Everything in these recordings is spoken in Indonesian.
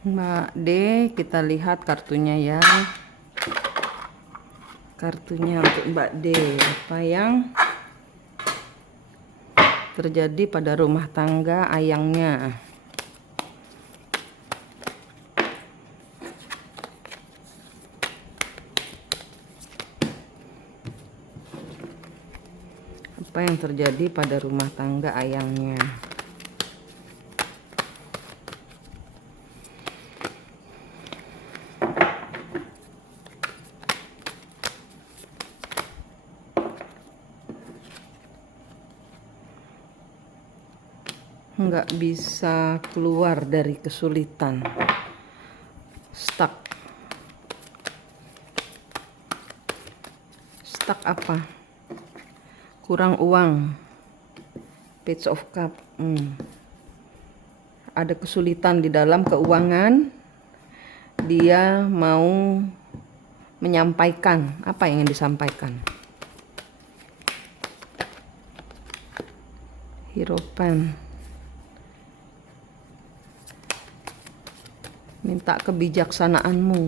Mbak D, kita lihat kartunya ya. Kartunya untuk Mbak D, apa yang terjadi pada rumah tangga ayangnya? Apa yang terjadi pada rumah tangga ayangnya? Nggak bisa keluar dari kesulitan, stuck apa? Kurang uang, Page of Cup. Ada kesulitan di dalam keuangan. Dia mau menyampaikan apa yang ingin disampaikan. Hierophant, minta kebijaksanaanmu.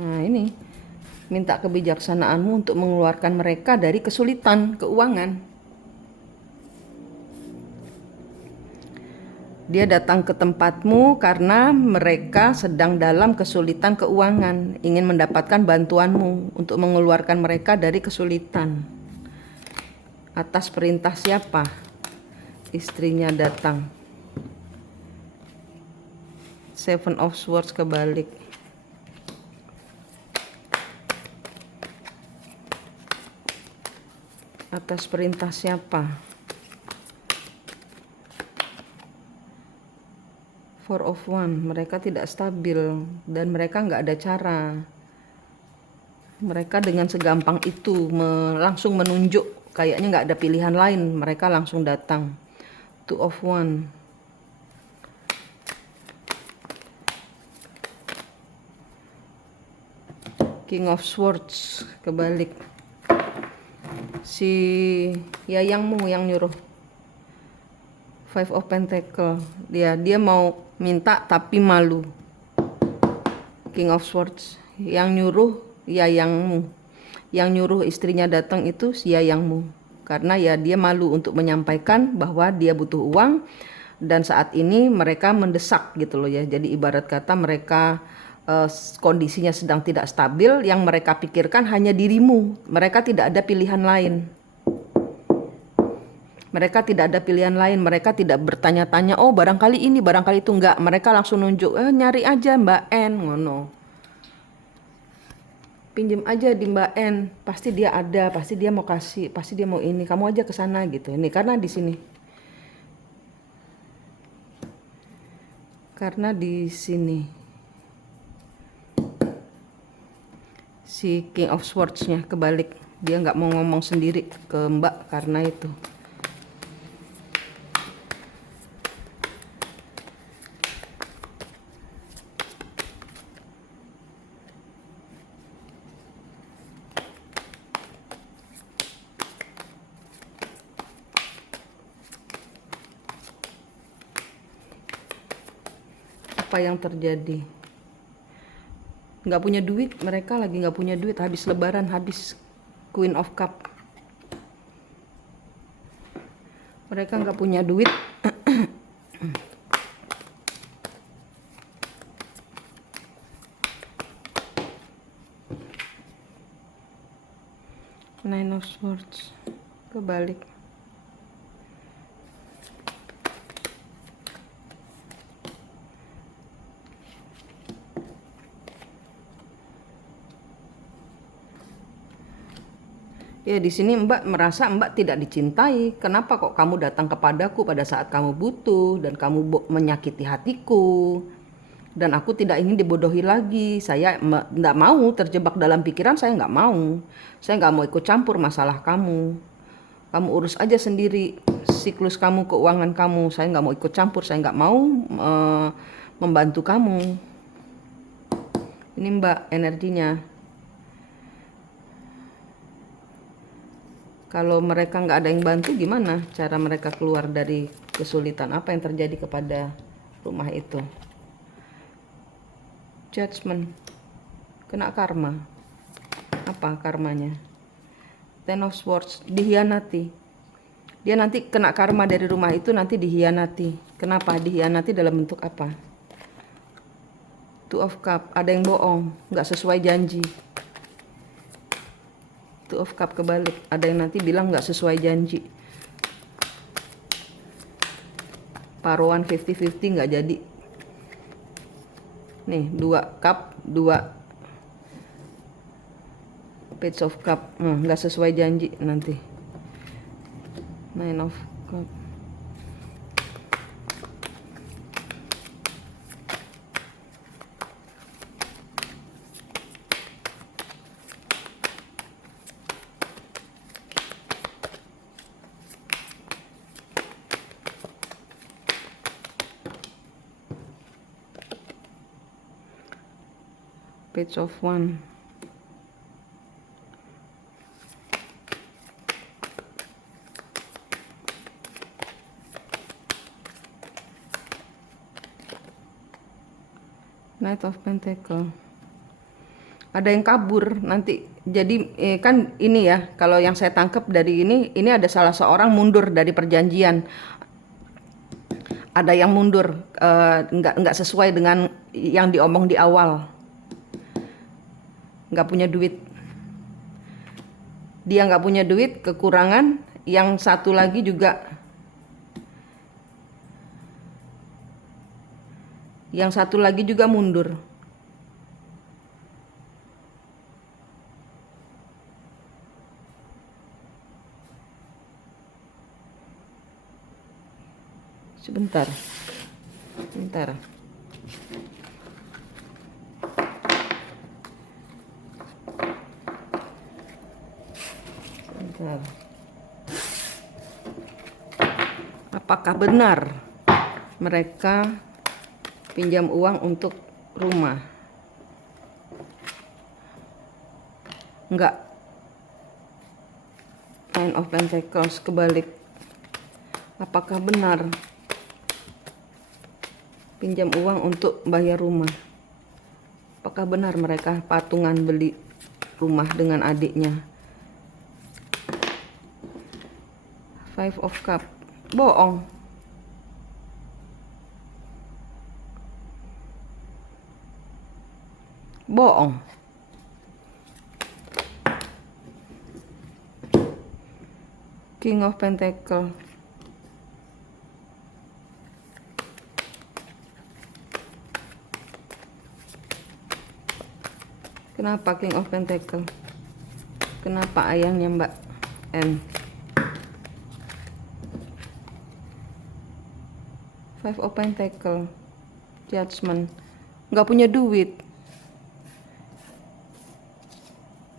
Nah ini, minta kebijaksanaanmu untuk mengeluarkan mereka dari kesulitan keuangan. Dia datang ke tempatmu karena mereka sedang dalam kesulitan keuangan, ingin mendapatkan bantuanmu untuk mengeluarkan mereka dari kesulitan. Atas perintah siapa? Istrinya datang. Seven of Swords kebalik. Atas perintah siapa? Four of Wands, mereka tidak stabil dan mereka nggak ada cara. Mereka dengan segampang itu langsung menunjuk, kayaknya nggak ada pilihan lain, mereka langsung datang. Two of Wands. King of Swords kebalik. Si yayangmu yang nyuruh. Five of Pentacle. Dia mau minta tapi malu. King of Swords. Yang nyuruh yayangmu. Yang nyuruh istrinya datang itu si yayangmu. Karena ya dia malu untuk menyampaikan bahwa dia butuh uang. Dan saat ini mereka mendesak gitu loh ya. Jadi ibarat kata mereka kondisinya sedang tidak stabil. Yang mereka pikirkan hanya dirimu. Mereka tidak ada pilihan lain. Mereka tidak ada pilihan lain, mereka tidak bertanya-tanya, oh barangkali ini, barangkali itu, enggak. Mereka langsung nunjuk, nyari aja Mbak N, ngono. Pinjem aja di Mbak N, pasti dia ada, pasti dia mau kasih, pasti dia mau ini, kamu aja ke sana gitu. Ini karena di sini. Karena di sini. Si King of Swords-nya kebalik. Dia nggak mau ngomong sendiri ke Mbak karena itu. Apa yang terjadi? Nggak punya duit, mereka lagi nggak punya duit, habis lebaran, habis Queen of Cup. Mereka nggak punya duit. Nine of Swords kebalik. Ya di sini Mbak merasa Mbak tidak dicintai. Kenapa kok kamu datang kepadaku pada saat kamu butuh dan kamu menyakiti hatiku? Dan aku tidak ingin dibodohi lagi. Saya tidak mau terjebak dalam pikiran, saya nggak mau. Saya nggak mau ikut campur masalah kamu. Kamu urus aja sendiri siklus kamu, keuangan kamu. Saya nggak mau ikut campur, saya nggak mau membantu kamu. Ini Mbak energinya. Kalau mereka nggak ada yang bantu, gimana cara mereka keluar dari kesulitan? Apa yang terjadi kepada rumah itu? Judgment, kena karma. Apa karmanya? Ten of Swords, dihianati. Dia nanti kena karma dari rumah itu, nanti dihianati. Kenapa? Dihianati dalam bentuk apa? Two of Cup, ada yang bohong, nggak sesuai janji. Two of Cup kebalik, ada yang nanti bilang nggak sesuai janji. Paruan 50-50 nggak jadi. Nih, 2 cup, 2 Page of Cup, nggak sesuai janji nanti. Nine of Cup. Page of One. Knight of Pentacle. Ada yang kabur nanti. Jadi kan ini ya, kalau yang saya tangkap dari ini ada salah seorang mundur dari perjanjian. Ada yang mundur, nggak sesuai dengan yang diomong di awal. Nggak punya duit. Dia nggak punya duit, kekurangan. Yang satu lagi juga. Yang satu lagi juga mundur. Sebentar. Sebentar. Sebentar. Apakah benar mereka pinjam uang untuk rumah? Enggak. Nine of Pentacles kebalik. Apakah benar pinjam uang untuk bayar rumah? Apakah benar mereka patungan beli rumah dengan adiknya? Five of Cup. Bohong. Bohong. King of Pentacle. Kenapa King of Pentacle? Kenapa ayahnya Mbak N? Five of Pentacle. Judgment. Nggak punya duit.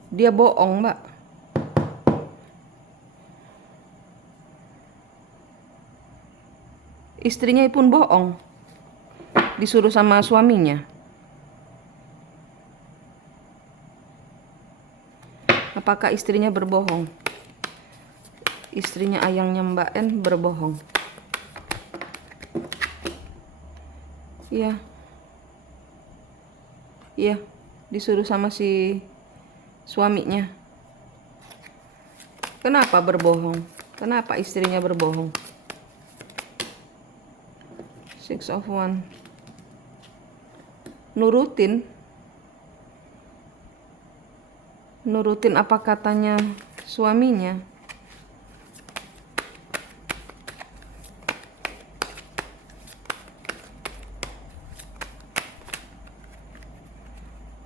Dia bohong, Mbak. Istrinya pun bohong. Disuruh sama suaminya. Apakah istrinya berbohong? Istrinya ayangnya Mbak N berbohong. Iya. Iya, disuruh sama si suaminya. Kenapa berbohong? Kenapa istrinya berbohong? Six of One. Nurutin. Nurutin apa katanya suaminya.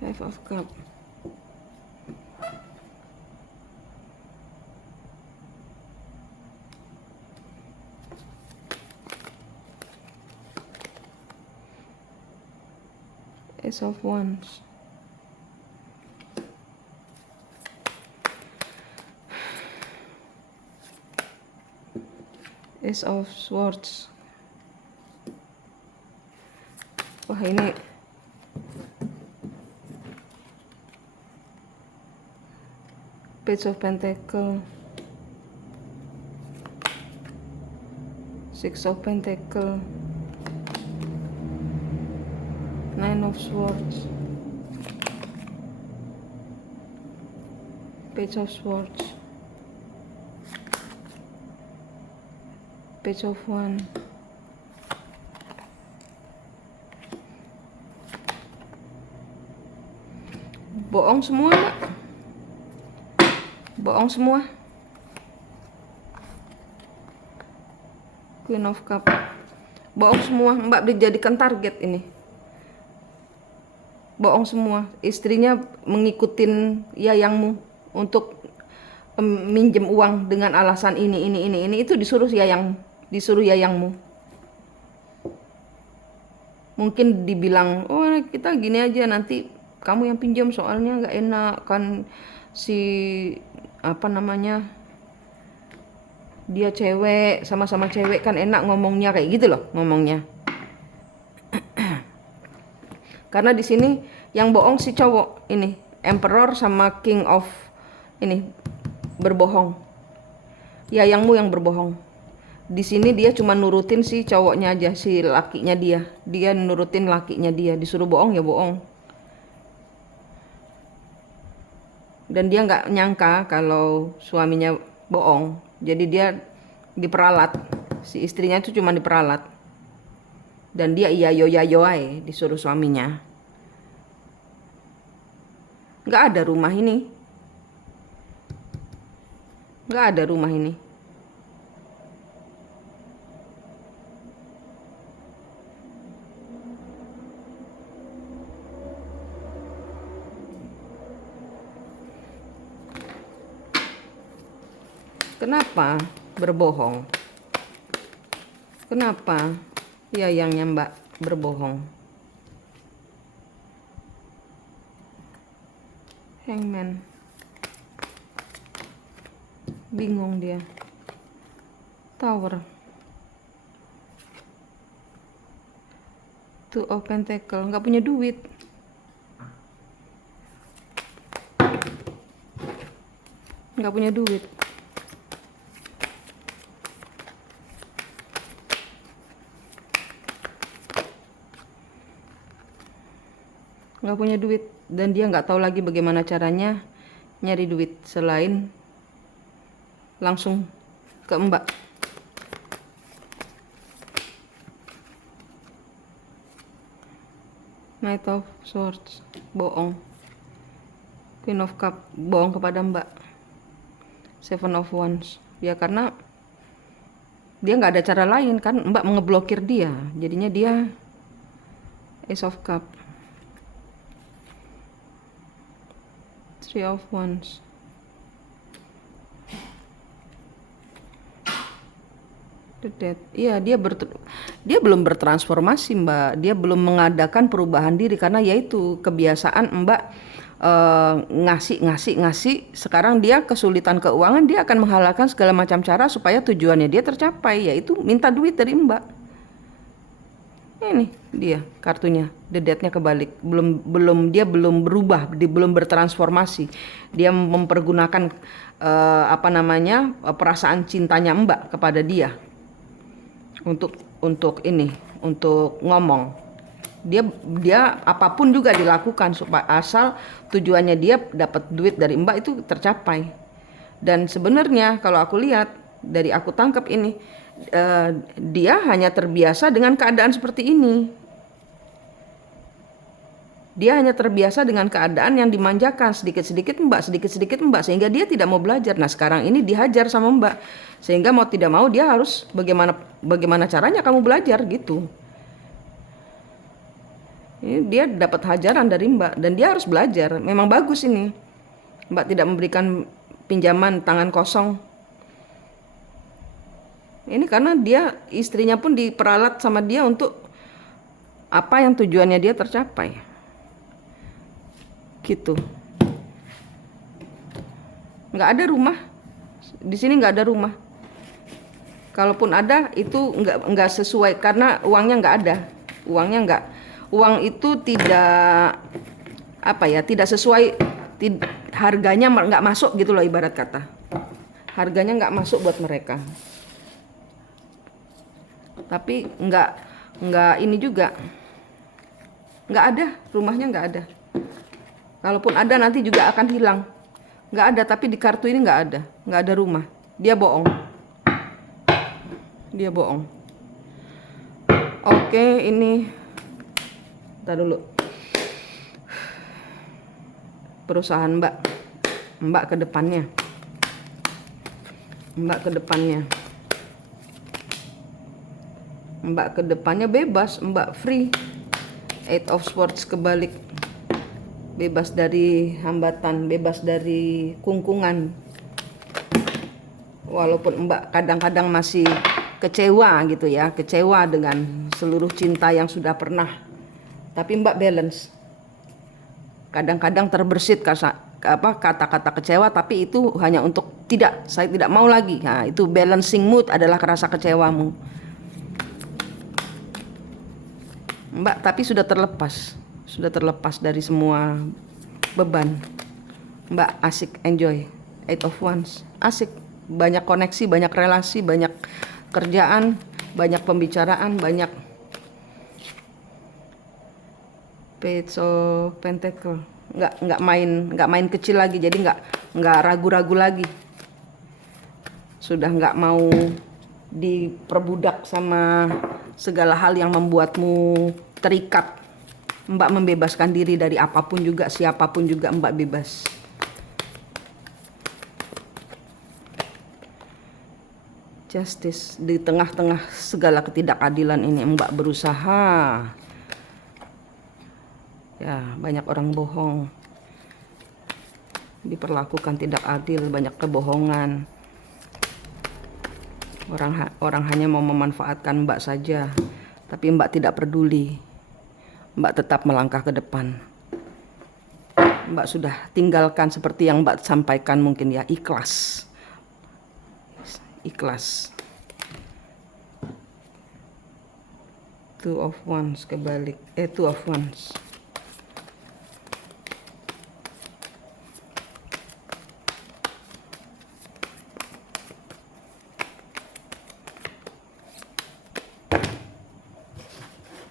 Five of Cup. Ace of Wands. Ace of Swords. Wah, ini Page of Pentacle. Six of Pentacle, Nine of Swords, Page of Swords, Page of Wands, bohong semua Mbak, bohong semua. Queen of Cup, bohong semua. Mbak dijadikan target ini, bohong semua. Istrinya mengikutin yayangmu untuk minjem uang dengan alasan ini. Itu disuruh yayangmu. Mungkin dibilang, oh kita gini aja, nanti kamu yang pinjam soalnya nggak enak kan, si apa namanya, dia cewek, sama-sama cewek kan enak ngomongnya, kayak gitu loh ngomongnya. Karena di sini yang bohong si cowok ini, Emperor sama King of ini berbohong. Yayangmu yang berbohong. Di sini dia cuma nurutin si cowoknya aja, si lakinya dia. Dia nurutin lakinya dia, disuruh bohong ya bohong. Dan dia nggak nyangka kalau suaminya bohong. Jadi dia diperalat, si istrinya itu cuma diperalat. Dan dia iya yo aja disuruh suaminya. Nggak ada rumah ini. Nggak ada rumah ini. Kenapa berbohong? Kenapa yayangnya Mbak berbohong? Hangman, bingung dia. Tower, Two of Pentacle, nggak punya duit. Nggak punya duit. Nggak punya duit, dan dia nggak tahu lagi bagaimana caranya nyari duit selain langsung ke Mbak. Knight of Swords, bohong. Queen of Cup, bohong kepada Mbak. Seven of Wands, ya karena dia nggak ada cara lain kan, Mbak mengeblokir dia, jadinya dia Ace of Cup. Three of Wands, The Death. Iya, dia belum bertransformasi Mbak, dia belum mengadakan perubahan diri karena yaitu kebiasaan Mbak ngasih. Sekarang dia kesulitan keuangan, dia akan menghalalkan segala macam cara supaya tujuannya dia tercapai, yaitu minta duit dari Mbak. Ini dia kartunya, The Death-nya kebalik. Dia belum berubah, dia belum bertransformasi. Dia mempergunakan perasaan cintanya Mbak kepada dia untuk ngomong. Dia apapun juga dilakukan supaya asal tujuannya dia dapat duit dari Mbak itu tercapai. Dan sebenarnya kalau aku lihat dari aku tangkap ini, dia hanya terbiasa dengan keadaan seperti ini. Dia hanya terbiasa dengan keadaan yang dimanjakan, sedikit-sedikit Mbak, sehingga dia tidak mau belajar. Nah sekarang ini dihajar sama Mbak, sehingga mau tidak mau dia harus bagaimana caranya kamu belajar gitu. Ini dia dapat hajaran dari Mbak dan dia harus belajar. Memang bagus ini, Mbak tidak memberikan pinjaman tangan kosong. Ini karena dia, istrinya pun diperalat sama dia untuk apa yang tujuannya dia tercapai. Gitu. Nggak ada rumah. Di sini nggak ada rumah. Kalaupun ada itu nggak sesuai karena uangnya nggak ada. Uang itu tidak tidak sesuai, harganya nggak masuk gitu loh, ibarat kata. Harganya nggak masuk buat mereka. Tapi nggak ini juga, nggak ada, rumahnya nggak ada. Kalaupun ada nanti juga akan hilang. Nggak ada, tapi di kartu ini nggak ada rumah. Dia bohong. Dia bohong. Oke, ini ntar dulu. Perusahaan Mbak ke depannya. Mbak ke depannya bebas, Mbak free. Eight of Swords kebalik. Bebas dari hambatan, bebas dari kungkungan. Walaupun Mbak kadang-kadang masih kecewa gitu ya, kecewa dengan seluruh cinta yang sudah pernah. Tapi Mbak balance. Kadang-kadang terbersit kata-kata kecewa, tapi itu hanya untuk saya tidak mau lagi. Nah, itu balancing mood adalah rasa kecewamu. Mbak tapi sudah terlepas dari semua beban. Mbak asik, enjoy. Eight of Wands, asik, banyak koneksi, banyak relasi, banyak kerjaan, banyak pembicaraan, banyak. Page of Pentacle, nggak main kecil lagi, jadi nggak ragu-ragu lagi. Sudah nggak mau diperbudak sama segala hal yang membuatmu terikat. Mbak membebaskan diri dari apapun juga, siapapun juga Mbak bebas. Justice, di tengah-tengah segala ketidakadilan ini Mbak berusaha. Ya, banyak orang bohong, diperlakukan tidak adil, banyak kebohongan. Orang hanya mau memanfaatkan Mbak saja, tapi Mbak tidak peduli. Mbak tetap melangkah ke depan. Mbak sudah tinggalkan seperti yang Mbak sampaikan mungkin ya, ikhlas. Ikhlas. Two of Wands kebalik. Two of Wands.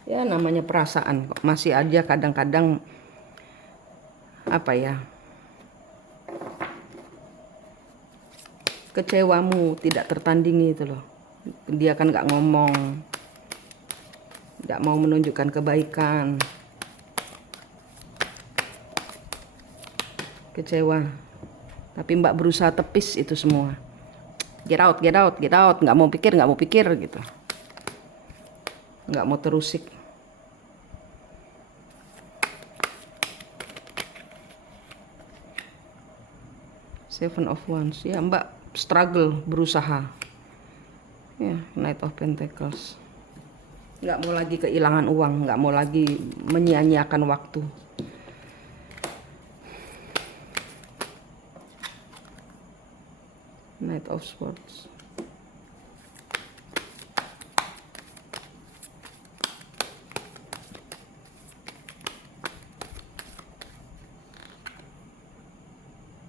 Ya namanya perasaan kok, masih aja kadang-kadang kecewamu tidak tertandingi itu loh. Dia kan nggak ngomong, nggak mau menunjukkan kebaikan, kecewa. Tapi Mbak berusaha tepis itu semua. Get out, nggak mau pikir gitu, nggak mau terusik. Seven of Wands, ya Mbak struggle, berusaha. Ya, Knight of Pentacles, nggak mau lagi kehilangan uang, nggak mau lagi menyia-nyiakan waktu. Knight of Swords.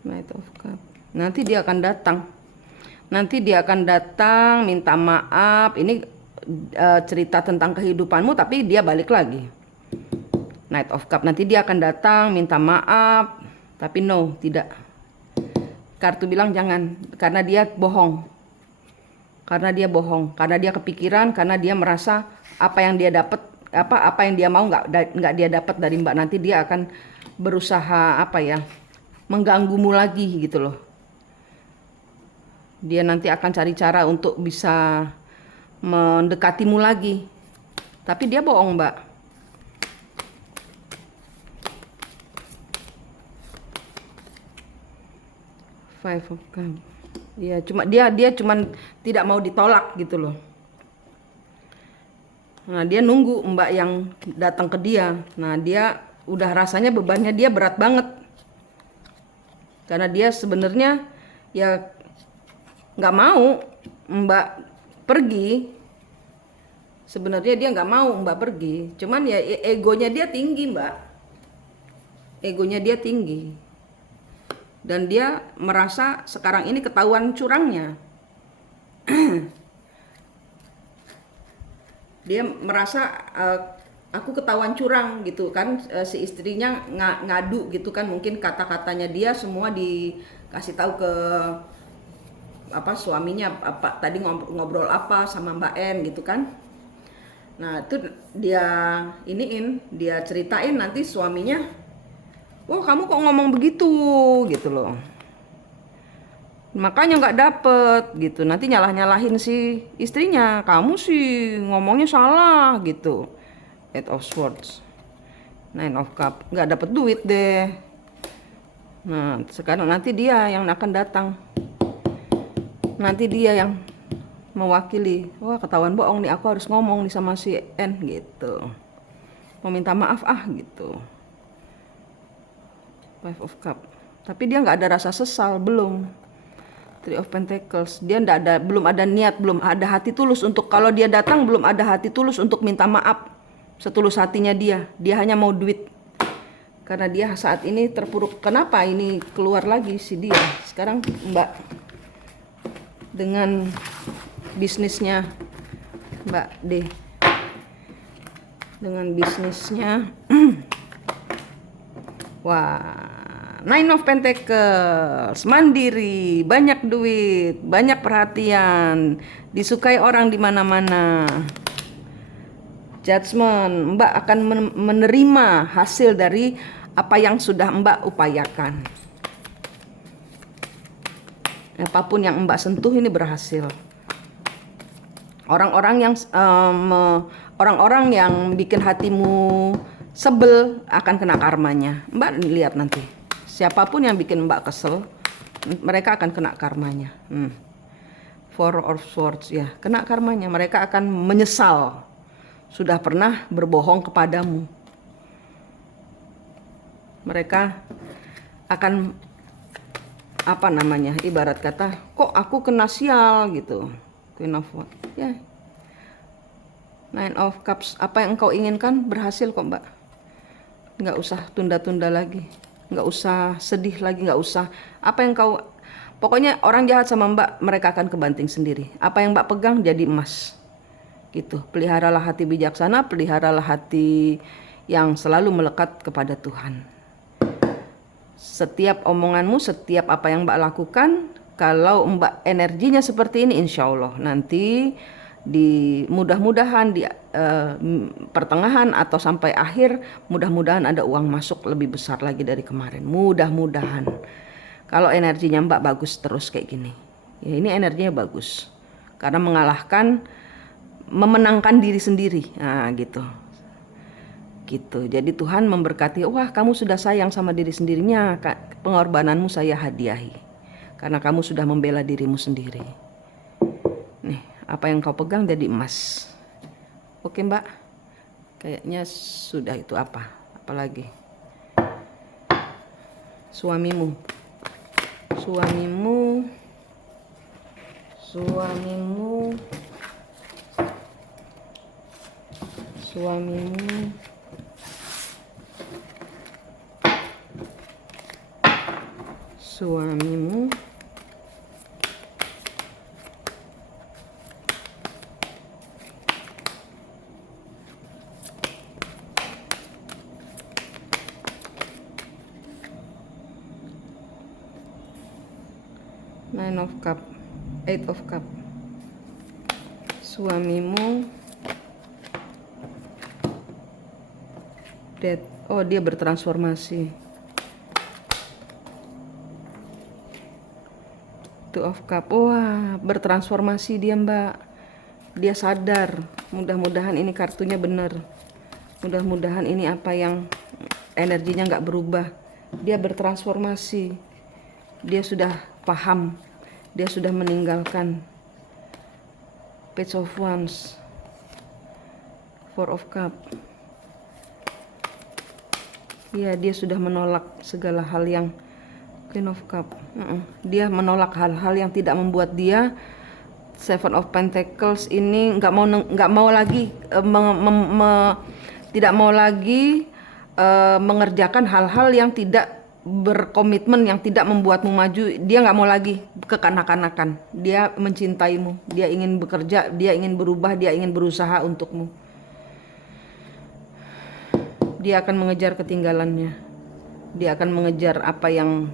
Knight of Cup. Nanti dia akan datang. Minta maaf. Ini cerita tentang kehidupanmu, tapi dia balik lagi. Knight of Cup. Nanti dia akan datang minta maaf, tapi no, tidak. Kartu bilang jangan, karena dia bohong. Karena dia kepikiran, karena dia merasa apa yang dia dapat, apa yang dia mau nggak dia dapat dari Mbak. Nanti dia akan berusaha mengganggumu lagi gitu loh. Dia nanti akan cari cara untuk bisa mendekatimu lagi. Tapi dia bohong, Mbak. Five of Cups. Ya, dia cuma tidak mau ditolak gitu loh. Nah, dia nunggu Mbak yang datang ke dia. Nah, dia udah rasanya bebannya dia berat banget. Karena dia sebenarnya ya nggak mau Mbak pergi. Sebenarnya dia nggak mau Mbak pergi. Cuman ya egonya dia tinggi, Mbak. Egonya dia tinggi. Dan dia merasa sekarang ini ketahuan curangnya. Dia merasa aku ketahuan curang gitu kan, si istrinya ngadu gitu kan, mungkin kata-katanya dia semua dikasih tahu ke apa suaminya, apa tadi ngobrol apa sama Mbak N gitu kan. Nah itu dia ceritain, nanti suaminya, wah kamu kok ngomong begitu gitu loh, makanya nggak dapet gitu. Nanti nyalah-nyalahin si istrinya, kamu sih ngomongnya salah gitu. Eight of Swords, Nine of Cup, nggak dapet duit deh. Nah sekarang nanti dia yang akan datang, nanti dia yang mewakili, wah ketahuan bohong nih, aku harus ngomong nih sama si N gitu, mau minta maaf gitu. Five of Cup, tapi dia nggak ada rasa sesal, belum. Three of Pentacles, dia belum ada niat, belum ada hati tulus untuk, kalau dia datang belum ada hati tulus untuk minta maaf setulus hatinya dia hanya mau duit. Karena dia saat ini terpuruk. Kenapa ini keluar lagi si dia sekarang Mbak, dengan bisnisnya Mbak D, dengan bisnisnya wah, Nine of Pentacles, mandiri, banyak duit, banyak perhatian, disukai orang di mana-mana. Judgment, Mbak akan menerima hasil dari apa yang sudah Mbak upayakan. Apapun yang Mbak sentuh ini berhasil. Orang-orang yang bikin hatimu sebel akan kena karmanya. Mbak lihat nanti, siapapun yang bikin Mbak kesel, mereka akan kena karmanya. Four of Swords, ya, kena karmanya. Mereka akan menyesal sudah pernah berbohong kepadamu. Mereka akan apa namanya, ibarat kata, kok aku kena sial gitu. Queen of Wands, ya. Nine of Cups, apa yang engkau inginkan berhasil kok Mbak. Nggak usah tunda-tunda lagi, nggak usah sedih lagi, nggak usah apa yang kau, pokoknya orang jahat sama Mbak, mereka akan kebanting sendiri. Apa yang Mbak pegang jadi emas gitu. Peliharalah hati bijaksana, peliharalah hati yang selalu melekat kepada Tuhan. Setiap omonganmu, setiap apa yang Mbak lakukan, kalau Mbak energinya seperti ini, insya Allah nanti di mudah-mudahan di pertengahan atau sampai akhir, mudah-mudahan ada uang masuk lebih besar lagi dari kemarin. Mudah-mudahan. Kalau energinya Mbak bagus terus kayak gini, ya ini energinya bagus. Karena memenangkan diri sendiri, nah gitu. Jadi Tuhan memberkati, wah kamu sudah sayang sama diri sendirinya, pengorbananmu saya hadiahi. Karena kamu sudah membela dirimu sendiri. Nih, apa yang kau pegang jadi emas. Oke Mbak, kayaknya sudah itu apa? Apalagi? Suamimu. Nine of Cup, Eight of Cup. Suamimu, Death. Oh, dia bertransformasi. Two of Cup. Wah, bertransformasi dia Mbak. Dia sadar. Mudah-mudahan ini kartunya benar. Mudah-mudahan ini apa yang energinya nggak berubah. Dia bertransformasi. Dia sudah paham. Dia sudah meninggalkan. Page of Wands, Four of Cup. Ya, dia sudah menolak segala hal yang Queen of Cup. Dia menolak hal-hal yang tidak membuat dia. Seven of Pentacles ini nggak mau lagi tidak mau lagi mengerjakan hal-hal yang tidak berkomitmen yang tidak membuatmu maju. Dia nggak mau lagi kekanak-kanakan. Dia mencintaimu, dia ingin bekerja, dia ingin berubah, dia ingin berusaha untukmu. Dia akan mengejar ketinggalannya. Dia akan mengejar apa yang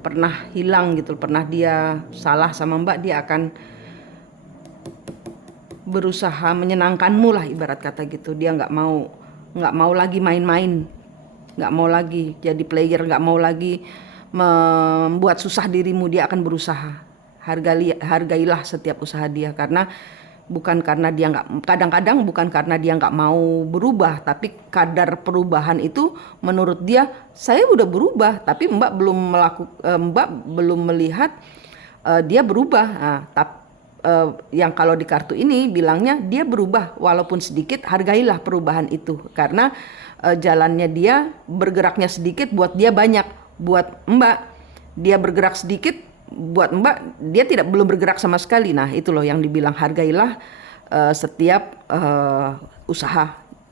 pernah hilang gitu, pernah dia salah sama Mbak, dia akan berusaha menyenangkanmu lah, ibarat kata gitu. Dia nggak mau lagi main-main, nggak mau lagi jadi player, nggak mau lagi membuat susah dirimu. Dia akan berusaha. Hargailah setiap usaha dia, karena bukan karena dia nggak, kadang-kadang bukan karena dia nggak mau berubah, tapi kadar perubahan itu menurut dia, saya udah berubah, tapi Mbak belum melihat dia berubah. Nah, yang kalau di kartu ini bilangnya dia berubah walaupun sedikit, hargailah perubahan itu, karena jalannya dia bergeraknya sedikit, buat dia banyak. Buat Mbak dia bergerak sedikit, buat Mbak dia belum bergerak sama sekali. Nah itu loh yang dibilang, hargailah setiap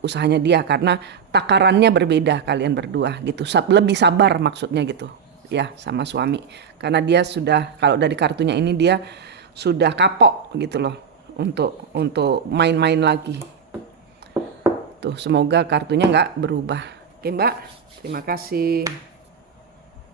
usahanya dia, karena takarannya berbeda kalian berdua gitu. Lebih sabar maksudnya gitu ya sama suami, karena dia sudah, kalau dari kartunya ini dia sudah kapok gitu loh untuk main-main lagi. Tuh semoga kartunya nggak berubah. Oke Mbak, terima kasih.